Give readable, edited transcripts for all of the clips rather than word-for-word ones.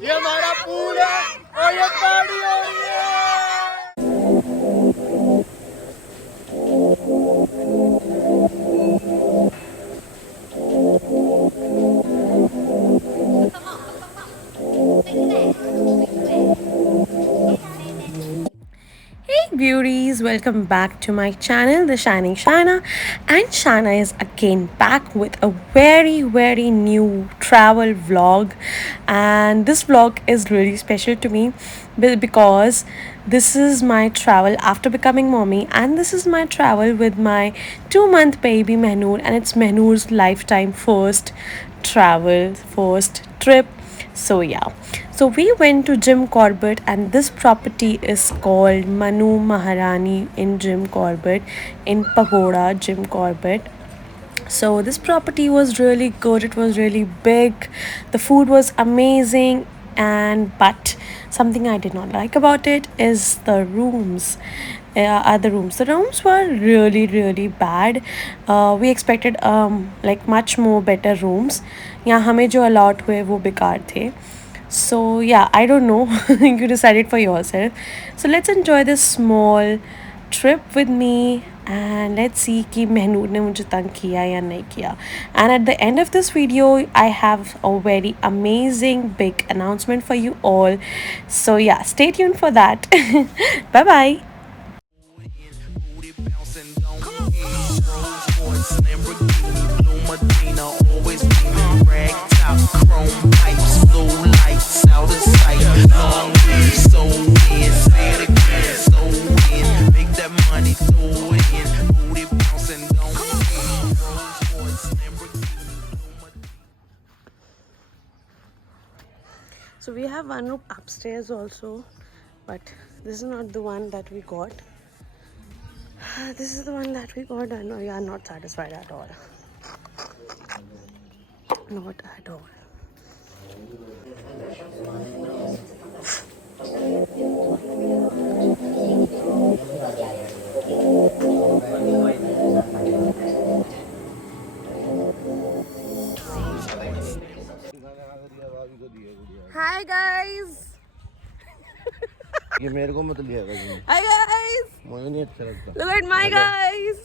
ये हमारा पूल है और ये पार्टी हो रही है। Hey beauties, welcome back to my channel, The Shining Shana. And Shana is again back with a very new travel vlog. And this vlog is really special to me because this is my travel after becoming mommy, and this is my travel with my 2-month baby Mehnoor, and it's Mehnoor's lifetime first travel, first trip. So yeah, so we went to Jim Corbett, and this property is called Manu Maharani in Jim Corbett, in Pagoda, Jim Corbett. So this property was really good. It was really big. The food was amazing, and but something I did not like about it is the rooms. Other rooms. The rooms were really bad. We expected like much more better rooms. यहाँ हमें जो allowed हुए वो बेकार थे. So yeah, I don't know. You decided for yourself. So let's enjoy this small trip with me, and let's see कि महनूर ने मुझे तंग किया या नहीं किया. And at the end of this video, I have a very amazing big announcement for you all. So yeah, stay tuned for that. Bye bye. Booty bouncing, don't eat. Rolls Royce, Lamborghini, Blue Medina, always beaming. Rag top, chrome pipes, blue lights, out of sight. Long weed, so in, say it again, so in. Make that money, throw it in. Booty bouncing, don't eat. Rolls Royce, Lamborghini, Blue Medina. So we have one room upstairs also, but this is not the one that we got. This is the one that we got, and we are not satisfied at all. Not at all. Hi guys. ये मेरे को मत लिया Hi guys. मुझे नहीं अच्छा लगता. Look at my guys.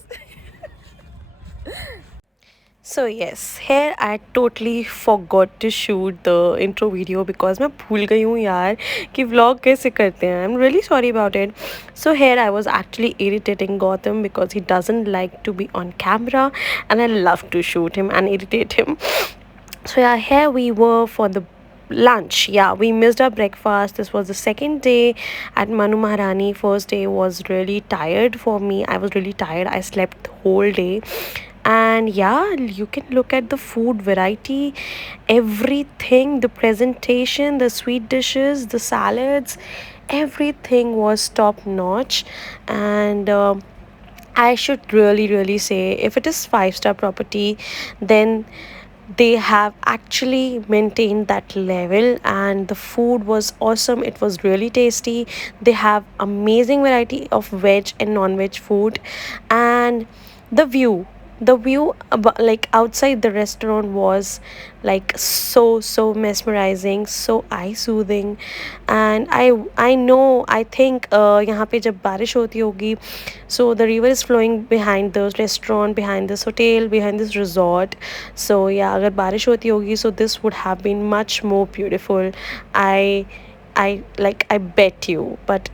So yes, here I totally forgot to shoot the intro video because मैं भूल गई हूँ यार कि vlog कैसे करते हैं. I'm really sorry about it. So here I was actually irritating Gautam because he doesn't like to be on camera, and I love to shoot him and irritate him. So yeah, here we were for the lunch. Yeah, we missed our breakfast. This was the second day at Manu Maharani. First day was really tired for me. I was really tired. I slept the whole day. And yeah, you can look at the food variety, everything, the presentation, the sweet dishes, the salads, everything was top notch. And I should really say, if it is 5-star property, then they have actually maintained that level, and the food was awesome. It was really tasty. They have amazing variety of veg and non-veg food, and the view like outside the restaurant was like so mesmerizing, so eye soothing. And I know, I think यहाँ पे जब बारिश होती होगी, so the river is flowing behind the restaurant, behind this hotel, behind this resort. So yeah, अगर बारिश होती होगी, so this would have been much more beautiful. I bet you. But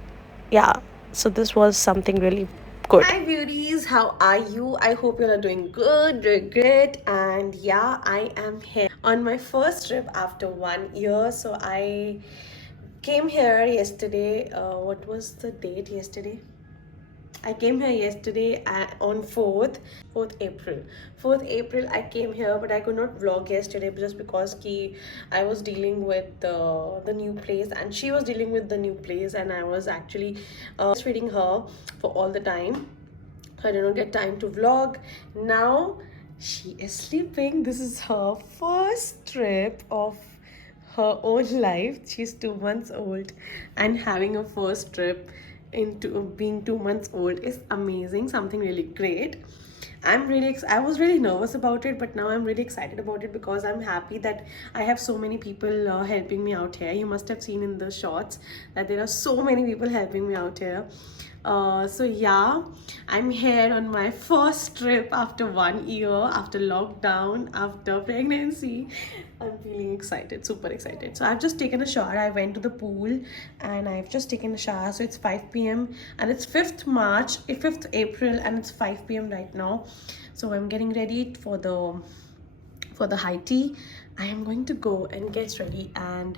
yeah, so this was something really good. Hi beauties, how are you? I hope you all are doing good, doing great. And yeah, I am here on my first trip after 1 year. So I came here yesterday. What was the date yesterday? I came here yesterday on 4th April. 4th April I came here, but I could not vlog yesterday just because I was dealing with the new place, and she was dealing with the new place, and I was actually feeding her for all the time. So I did not get time to vlog. Now she is sleeping. This is her first trip of her own life. She's 2 months old, and having a first trip into being 2 months old is amazing, something really great. I was really nervous about it, but now I'm really excited about it because I'm happy that I have so many people helping me out here. You must have seen in the shots that there are so many people helping me out here. So yeah, I'm here on my first trip after 1 year, after lockdown, after pregnancy. I'm feeling excited, super excited. So I've just taken a shower. I went to the pool and I've just taken a shower. So it's 5 p.m. and it's 5th March, 5th April, and it's 5 p.m. right now. So I'm getting ready for the high tea. I am going to go and get ready and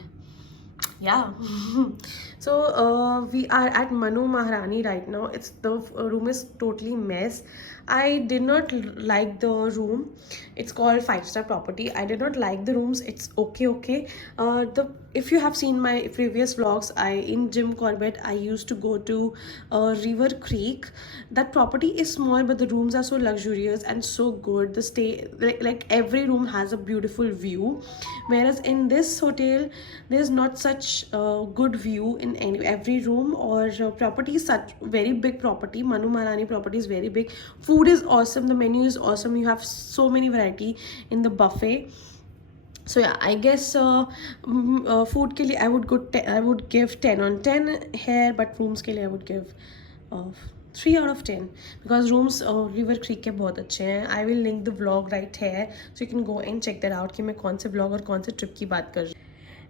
yeah. So we are at Manu Maharani right now. It's the room is totally mess. I did not like the room. It's called 5-star property. I did not like the rooms. It's okay. The if you have seen my previous vlogs, in Jim Corbett I used to go to River Creek. That property is small, but the rooms are so luxurious and so good. The stay, like every room has a beautiful view, whereas in this hotel there's not such good view in every room or property. Such very big property. Manu Maharani property is very big. Food is awesome. The menu is awesome. You have so many variety in the buffet. So yeah, I guess food ke liye I would give 10 on 10 here, but rooms ke liye I would give 3 out of 10 because rooms River Creek के बहुत अच्छे हैं. I will link the vlog right here so you can go and check that out कि मैं कौन से vlog और कौन से trip की बात कर रही हूँ.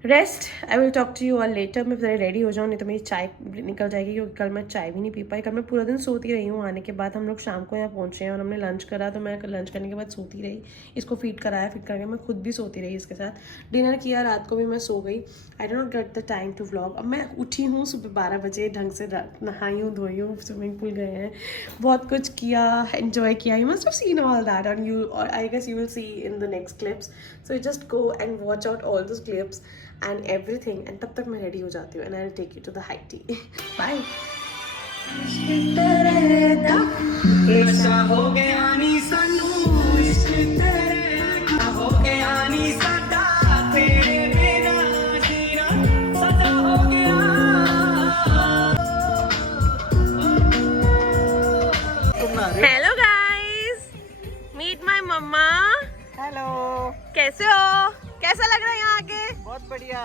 Rest I will talk to you all later. मैं ज़रा रेडी हो जाऊँ, नहीं तो मेरी चाय निकल जाएगी क्योंकि कल मैं चाय भी नहीं पी पाई. कल मैं पूरा दिन सोती रही हूँ. आने के बाद हम लोग शाम को यहाँ पहुँचे हैं और हमने लंच करा, तो मैं लंच करने के बाद सोती रही. इसको फीड करके मैं खुद भी सोती रही इसके साथ. डिनर किया, रात को भी मैं सो गई. I don't not get the time to vlog. अब मैं उठी हूँ सुबह 12 बजे, ढंग से नहाई हूँ, धोई हूँ, स्विमिंग पूल गए हैं, बहुत कुछ किया, एन्जॉय किया. You must have seen all that on you, और I guess you will see in the next clips. So you just go and watch out all those clips and everything, and तब तक मैं ready हो जाती हूँ and I'll take you to the high tea. Bye. Hello guys, meet my mama. Hello, कैसे हो? कैसा लग रहा है यहाँ आके? बहुत बढ़िया.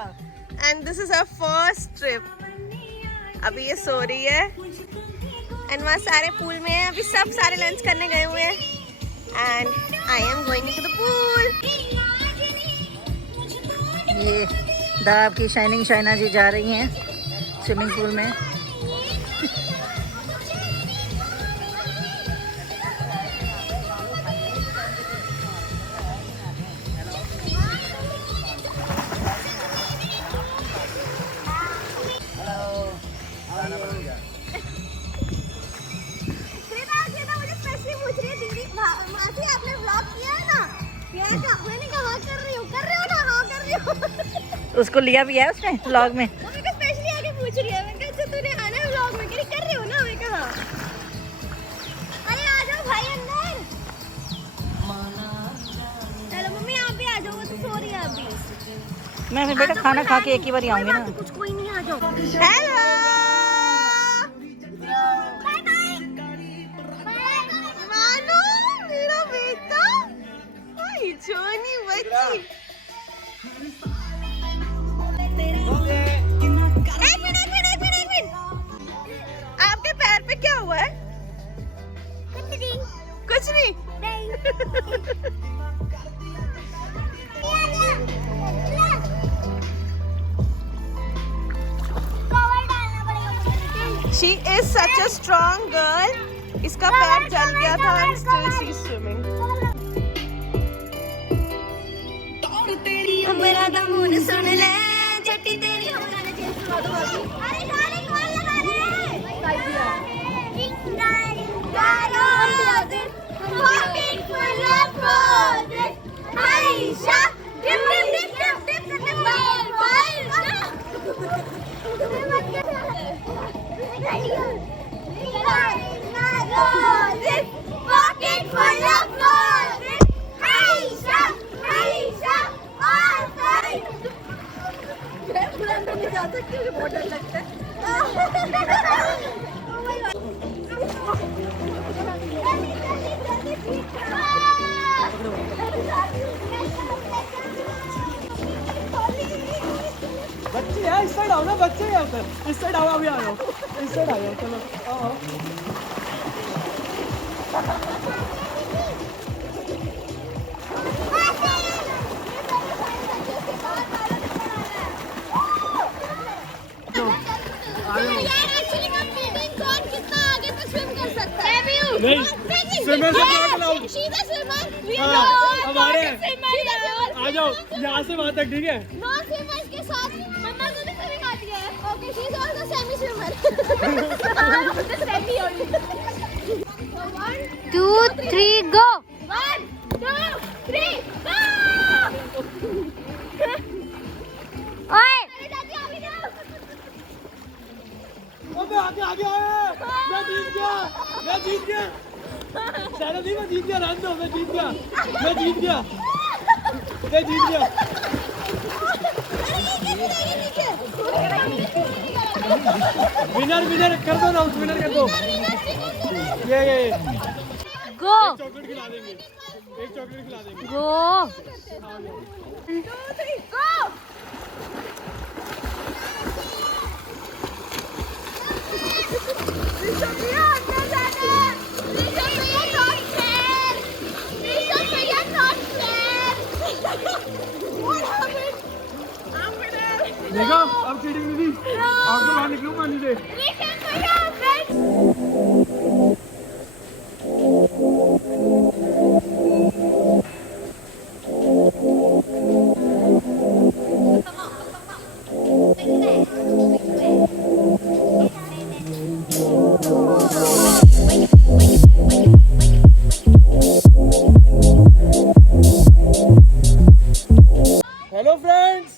And this is our first trip. अभी ये सो रही है and वहाँ सारे पूल में हैं. अभी सब सारे लंच करने गए हुए हैं and I am going into the pool. ये दाब की शाइनिंग शाइना जी जा रही हैं स्विमिंग पूल में. उसको लिया भी है उसने व्लॉग में. वो मेरे को स्पेशली आके पूछ रही है. मैं कहा अच्छा तूने आना है व्लॉग में? कर रही हो ना? मैं कहा अरे आ जाओ भाई अंदर. चलो मम्मी आप भी आ जाओ, वो तो सो रही है अभी. मैं फिर बेटा खाना खा के एक ही बार आऊंगी ना. कुछ कोई नहीं, आ जाओ. हेलो बाय बाय मानो मेरा बेटा. ओए जोनी बच्ची. एक मिनट. आपके पैर पे क्या हुआ है? कुछ नहीं. She is such a strong girl. इसका पैर जल गया था and still she's swimming. मेरा दमून सुन ले जट्टी तेरी हो जाने चाहिए. सुना दो बाकी. अरे गाने कौन लगा रहे हैं? Pocket full of roses. Aisha, dip dip dip dip dip dip dip. Roses, pocket full of roses. Aisha, Aisha, all sides. मैं बुलंद नहीं जा सकती हूँ, बहुत डर लगता है. Oh my God. बच्चे हैं, इस साइड आओ ना, बच्चे हैं उधर, इस साइड आओ, अभी आ जाओ, इस साइड आ जाओ, चलो आओ। नहीं, स्विमर से बहुत अलाउड। हमारे आ जाओ यहाँ से वहाँ तक, ठीक है? के साथ मम्मा को भी स्विमिंग आती है। Okay, she is also semi swimmer. Semi only. 2 3 गो। 1 2 3 गो। ओए अबे आगे आगे आए, मैं जीत गया, मैं जीत गया। शायद नहीं, मैं जीत गया, रहने दो, मैं जीत गया, मैं जीत गया, मैं जीत गया। विनर विनर कर दो ना, उस विनर कर दो। ये गो चॉकलेट खिला देंगे, एक चॉकलेट खिला देंगे। गो 2 3 गो। देखो अब चीटिंग नहीं थी, आपको बाहर निकलूं पानी से। हेलो फ्रेंड्स,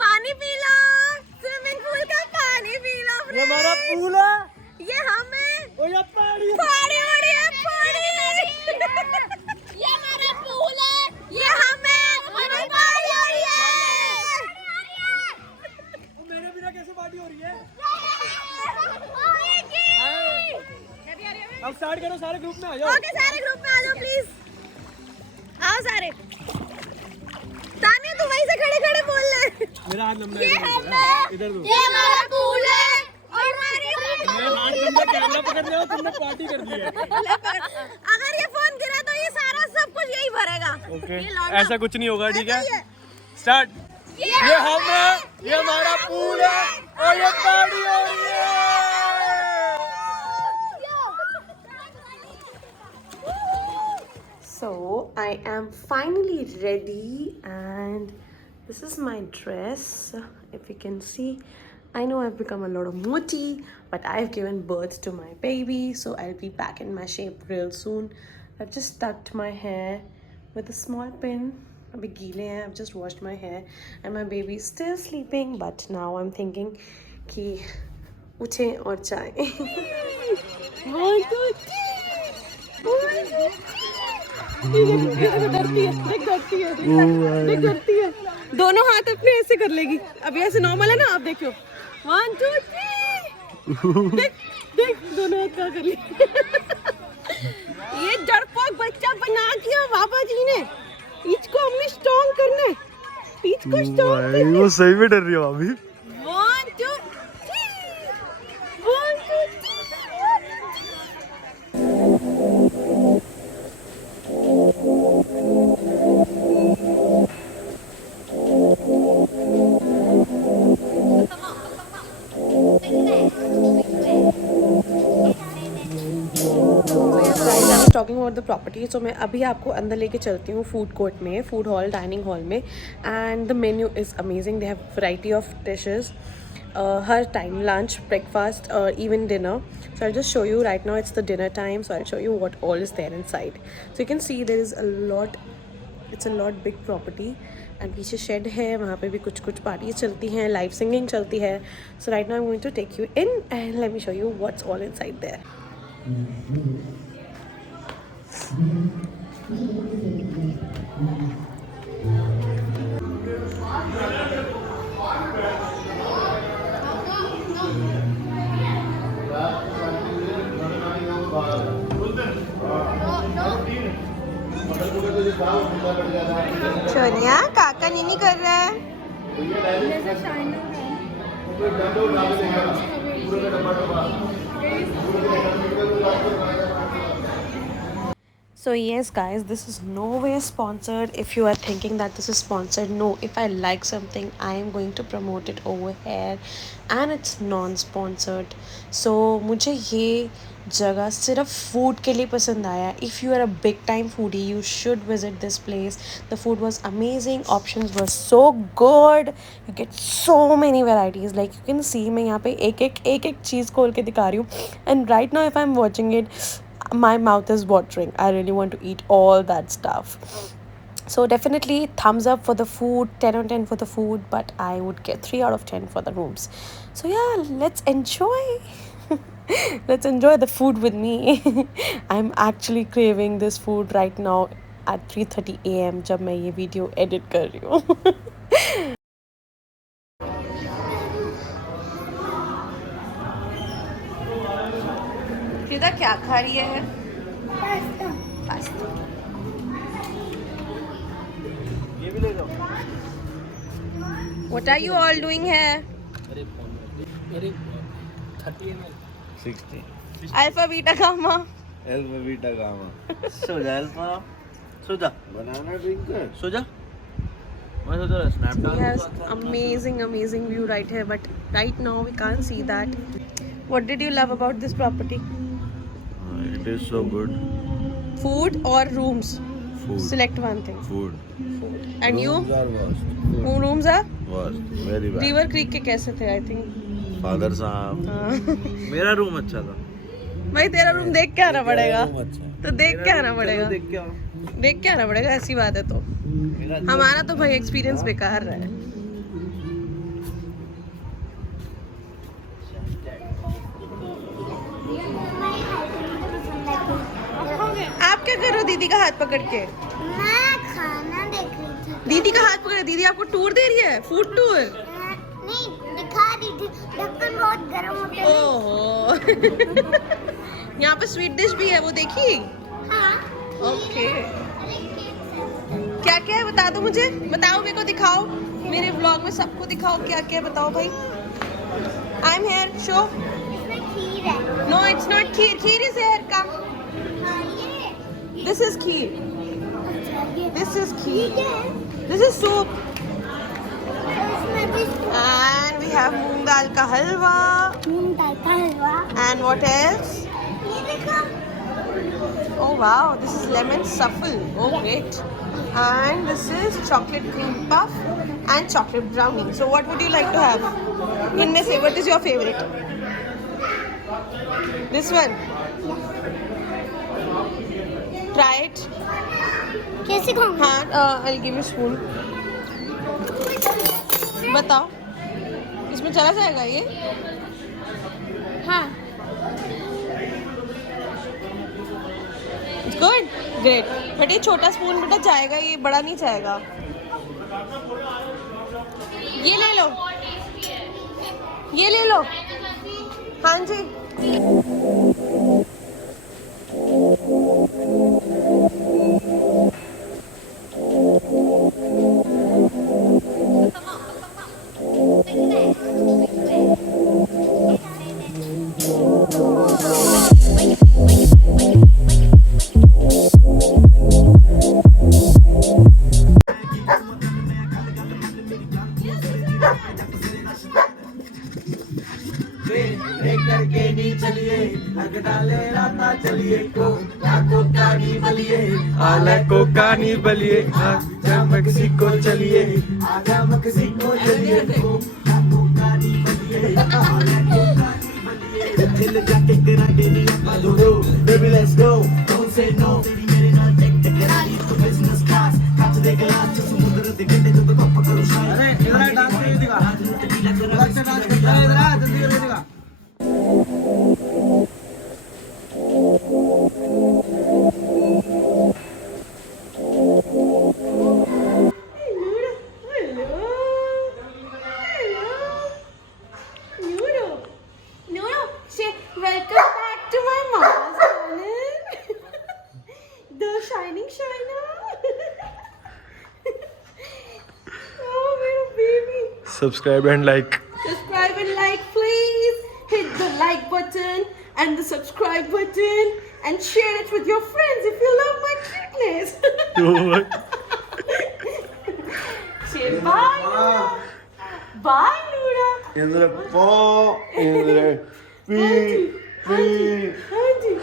पानी पी लो, स्विमिंग पूल का पानी पी लो। ये हमारा पूल है, ये हमें और ये पानी है। पानी उड़ी है, पानी। ये हमारा पूल है। ये हमें पानी उड़ी है। मेरे बिना कैसे पार्टी हो रही है? अब स्टार्ट करो, सारे ग्रुप में आ जाओ। ओके, सारे ग्रुप में आ जाओ प्लीज, आओ सारे। तानिया तू वहीं से खड़े खड़े बोल ले। मेरा हाथ लंबा ये है, हमें इधर दो। ये हमारा पूल है। और हमारी मैं हाथ लंबा, कैमरा पकड़ रहे हो, तुमने पार्टी कर दी है। अगर ये फोन गिरा तो ये सारा सब कुछ यही भरेगा। ओके, ये लौंडा- ऐसा कुछ नहीं होगा, ठीक है? ऐसा ही है। स्टार्ट। ये हम है, ये हमारा पूल है, और ये पार्टी हो रही है। So I am finally ready and this is my dress. If you can see, I know I've become a lot of moti, but I've given birth to my baby, so I'll be back in my shape real soon. I've just tucked my hair with a small pin. Abhi geele hain, I've just washed my hair and my baby is still sleeping, but now I'm thinking ki uche aur chaye. 1 2 3 डरती है, देख डरती है, देख डरती है। दोनों हाथ अपने ऐसे कर लेगी। अभी ऐसे नॉर्मल है ना, आप देखो 1 2 3 देख देख दोनों हाथ क्या कर ली। ये डरपोक बच्चा बना दिया बाबा जी ने। इसको हमने स्ट्रॉन्ग करना है, इसको स्ट्रॉन्ग करना है। वो सही में डर रही हो अभी। 1 2 3 1 2 3 टॉकिंग अबाउट द प्रॉपर्टी। सो मैं अभी आपको अंदर लेके चलती हूँ फूड कोर्ट में, फूड हॉल, डाइनिंग हॉल में। And the menu is amazing, they have variety of dishes her time, lunch, breakfast, even dinner. So I'll just show you right now. It's the dinner time, so I'll show you what all is there inside. So you can see there is a lot. It's a lot big property. And पीछे shade है, वहाँ पे भी कुछ कुछ parties चलती हैं, live singing चलती है. So right now I'm going to take you in and let me show you what's all inside there. Sonia काका नीनी कर रहा है. जैसे शाइनर है। So yes guys, this is no way sponsored. If you are thinking that this is sponsored, no, if I like something I am going to promote it over here and it's non-sponsored. So मुझे ये जगह सिर्फ food के लिए पसंद आया. If you are a big time foodie, you should visit this place. The food was amazing, options were so good, you get so many varieties. Like you can see मैं यहाँ पे एक चीज़ खोल के दिखा रही हूँ. And right now if I'm watching it, my mouth is watering. I really want to eat all that stuff. So definitely thumbs up for the food, 10 on 10 for the food, but I would get 3 out of 10 for the rooms. So yeah, let's enjoy. Let's enjoy the food with me. I'm actually craving this food right now at 3:30 AM जब मैं ये video edit कर रही हूँ. क्या खा रही है? पास्ता. ये भी ले जाओ. What are you all doing here? अरे 30 ml 60. Alpha, beta, gamma. Alpha, beta, gamma. सो जा अल्फा. सो जा. Banana drink है? सो जा. मैं सोच रहा स्नैपडॉग. Yes, amazing view right here, but right now we can't see that. What did you love about this property? It is so good. Food or rooms? Food. Select one thing. Food. And you? Rooms are worst. Who rooms are? Worst. Very bad. River Creek के कैसे थे? I think. Father साहब. मेरा room अच्छा था. भाई तेरा room देख के आना पड़ेगा. अच्छा. तो देख के आना पड़ेगा. देख के आओ. देख के आना पड़ेगा. ऐसी बात है तो. हमारा तो भाई एक्सपीरियंस बेकार रहा है. आप क्या कर रहे हो दीदी का हाथ पकड़ के? मैं खाना देख रही थी. दीदी का हाथ पकड़. दीदी आपको टूर दे रही है, फूड टूर. नहीं दिखा रही थी. ढक्कन बहुत गर्म होते हैं. ओहो. यहाँ पे स्वीट डिश भी है, वो देखी? हाँ. ओके. क्या क्या है बता दो मुझे. बताओ मेरे को, दिखाओ मेरे व्लॉग में सबको दिखाओ क्या क्या है. बताओ भाई. I am here. शो. इसमें खीर है. No it's not kheer. Kheer is here. Come. हाँ, ये this is kheer. This is ये खीर. क्या है? This is soup. इसमें भी and we have moong dal का हलवा. मूंग दाल का हलवा. And what else? ये देखो. Oh wow, this is lemon suffle. Oh great. And this is chocolate cream puff and chocolate brownie. So what would you like to have? इनमें से what is your favorite? This one. Try it. कैसे खाऊंगी? हाँ, I'll give you spoon. बताओ. इसमें चला जाएगा ये? हाँ. It's good. Great. बट ये छोटा स्पून बेटा जाएगा, ये बड़ा नहीं जाएगा. ये ले लो. ये ले लो. हाँ जी. कोका नहीं बलिए. आजा मेक्सिको चलिए. आजा मेक्सिको चलिए. Baby, let's go. Don't say no. मेरे नाल टेक तो बिजनेस क्लास. हाथ दे गिलास समुद्र दे कंढे तो कप करो शायद. अरे इधर डांस कर दिखा. अलग से डांस करता है. इधर आ जल्दी कर दिखा. Welcome back to my mom's channel. Subscribe and like. Subscribe and like, please. Hit the like button and the subscribe button and share it with your friends if you love my cuteness. Say bye, Nura. Bye, Nura. Indra po, Indra p, Auntie, Auntie,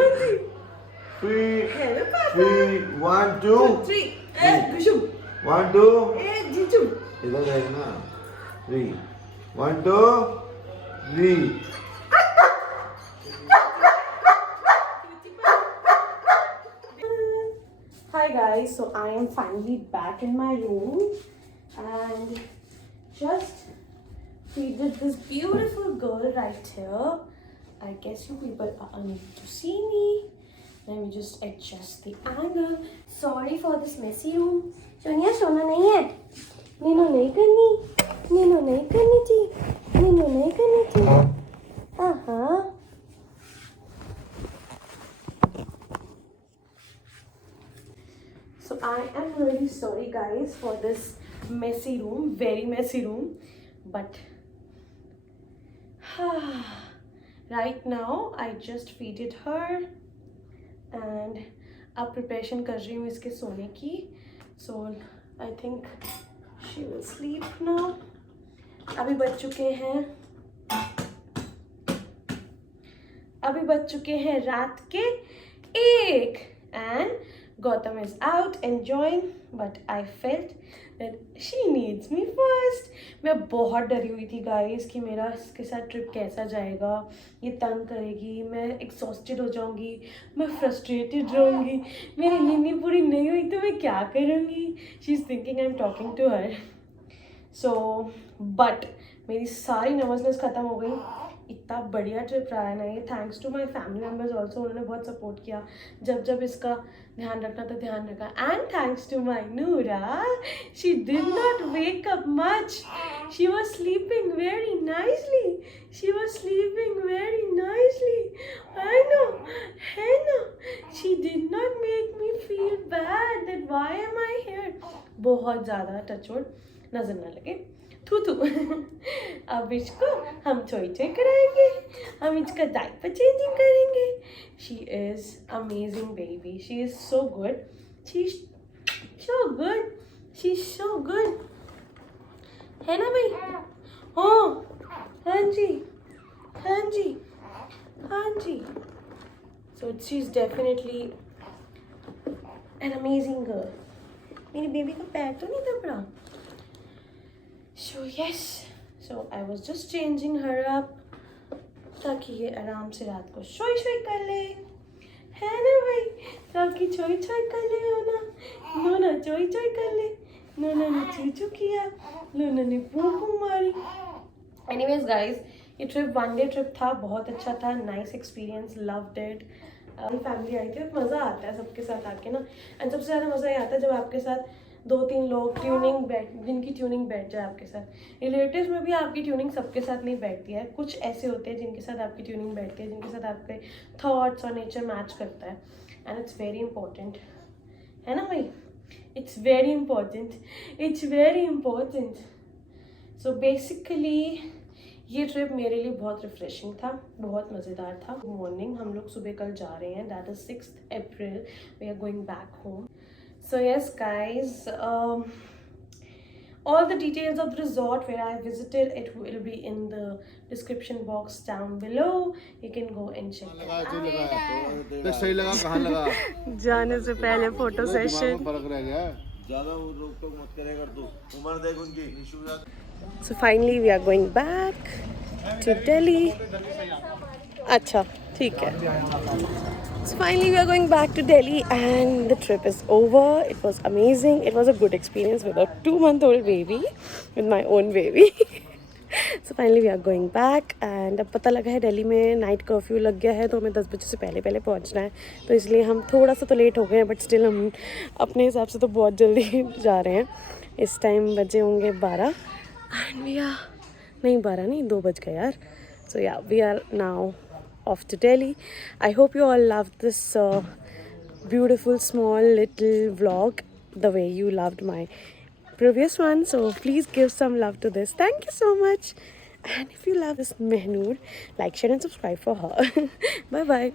Auntie. p, Hello, Papa. p. 1, 2. 3. Gushum. 1, 2. Jitu. इधर देखना 3 1 2 3 Hi guys, so I am finally back in my room and just feeded this beautiful girl right here. I guess you people are unable to see me. Let me just adjust the angle. Sorry for this messy room. Sonia, सोना नहीं है. नीनू नहीं करनी. नीनू नहीं करनी थी. नीनू नहीं करनी थी. So I am really sorry guys for this messy room, very messy room, but right now I just feeded her and अब preparation कर रही हूँ इसके सोने की. So I think she will sleep now. अभी बज चुके हैं रात के 1 and Gautam is out enjoying, but I felt that she needs me first. मैं बहुत डरी हुई थी guys कि मेरा इसके साथ ट्रिप कैसा जाएगा, ये तंग करेगी, मैं exhausted हो जाऊंगी, मैं frustrated रहूंगी, मेरी नींद पूरी नहीं हुई तो मैं क्या करूंगी. She's thinking I'm talking to her. So, but मेरी सारी नर्वसनेस ख़त्म हो गई. इतना बढ़िया ट्रिप रहा है ना ये. Thanks to my family members also, उन्होंने बहुत सपोर्ट किया. जब इसका ध्यान रखना तो ध्यान रखा. एंड थैंक्स टू माई नूरा, she did not wake up much. She was sleeping very nicely. She was sleeping very nicely. I know, है ना. She did not make me feel bad that why am I hear. बहुत ज़्यादा touchwood, नजर ना लगे. थू अब इसको हम चोई कराएंगे, हम इसका डायपर चेंजिंग करेंगे. She is amazing baby. She is so good. She is so good. She is so good, है ना भाई. हाँ जी, हाँ जी, हाँ जी. So she is definitely an amazing girl. मेरी बेबी का पैर तो नहीं दब रहा. So yes, so I was just changing her up ताकि ये आराम से रात को सोई कर ले, है ना भाई. ताकि चोई कर ले. नोना चोई कर ले. नोना ने चूचू किया, नोना ने पू मारी. Anyways guys, ये ट्रिप 1 day ट्रिप था, बहुत अच्छा था. Nice experience, loved it. Family I थी, मज़ा आता है सबके साथ आके ना. एंड सबसे ज़्यादा मज़ा ये आता है जब आपके साथ 2-3 लोग जिनकी ट्यूनिंग बैठ जाए आपके साथ. रिलेटिव्स में भी आपकी ट्यूनिंग सबके साथ नहीं बैठती है. कुछ ऐसे होते हैं जिनके साथ आपकी ट्यूनिंग बैठती है, जिनके साथ आपके थॉट्स और नेचर मैच करता है. एंड इट्स वेरी इंपॉर्टेंट, है ना भाई. It's very important, it's very important. So basically ये ट्रिप मेरे लिए बहुत रिफ्रेशिंग था, बहुत मज़ेदार था. मॉर्निंग हम लोग सुबह कल जा रहे हैं, that is 6th April. We are going back home. So yes guys, all the details of the resort where I visited, it will be in the description box down below. You can go and check it out. सही लगा कहाँ लगा. जाने से पहले photo session. फर्क रह गया. ज़्यादा रोक टोक मत करेगा तू. उम्र देख उनकी. So finally we are going back to Delhi. अच्छा ठीक है. So finally we are going back to Delhi and the trip is over. It was amazing. It was a good experience with a 2-month-old baby, with my own baby. So finally we are going back and अब पता लगा है दिल्ली में night curfew लग गया है, तो हमें 10 बजे से पहले पहुंचना है. तो इसलिए हम थोड़ा सा तो लेट हो गए हैं, बट स्टिल हम अपने हिसाब से तो बहुत जल्दी जा रहे हैं. इस टाइम बजे होंगे 12 एंड वी आर नहीं 12 नहीं 2 बज गए यार. So yeah, we are now off to Delhi. I hope you all loved this beautiful small little vlog the way you loved my previous one, so please give some love to this. Thank you so much. And if you love this Mehnoor, like, share and subscribe for her. Bye bye.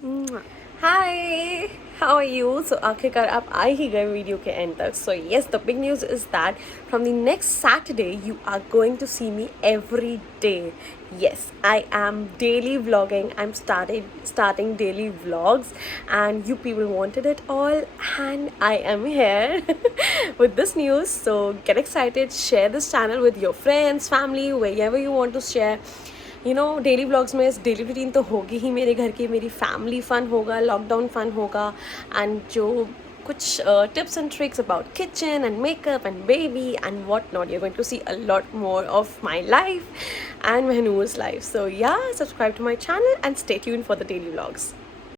Hi, how are you? So आखिरकार आप आ ही गए video के and तक. So yes, the big news is that from the next Saturday you are going to see me every day. Yes, I am daily vlogging. I'm starting daily vlogs, and you people wanted it all, and I am here with this news. So get excited, share this channel with your friends, family, wherever you want to share. You know daily vlogs में daily routine तो होगी ही मेरे घर की, मेरी family फ़न होगा, lockdown फ़न होगा, and जो कुछ tips and tricks about kitchen and makeup and baby and whatnot. You're going to see a lot more of my life and Mehnoor's life. So yeah, subscribe to my channel and stay tuned for the daily vlogs.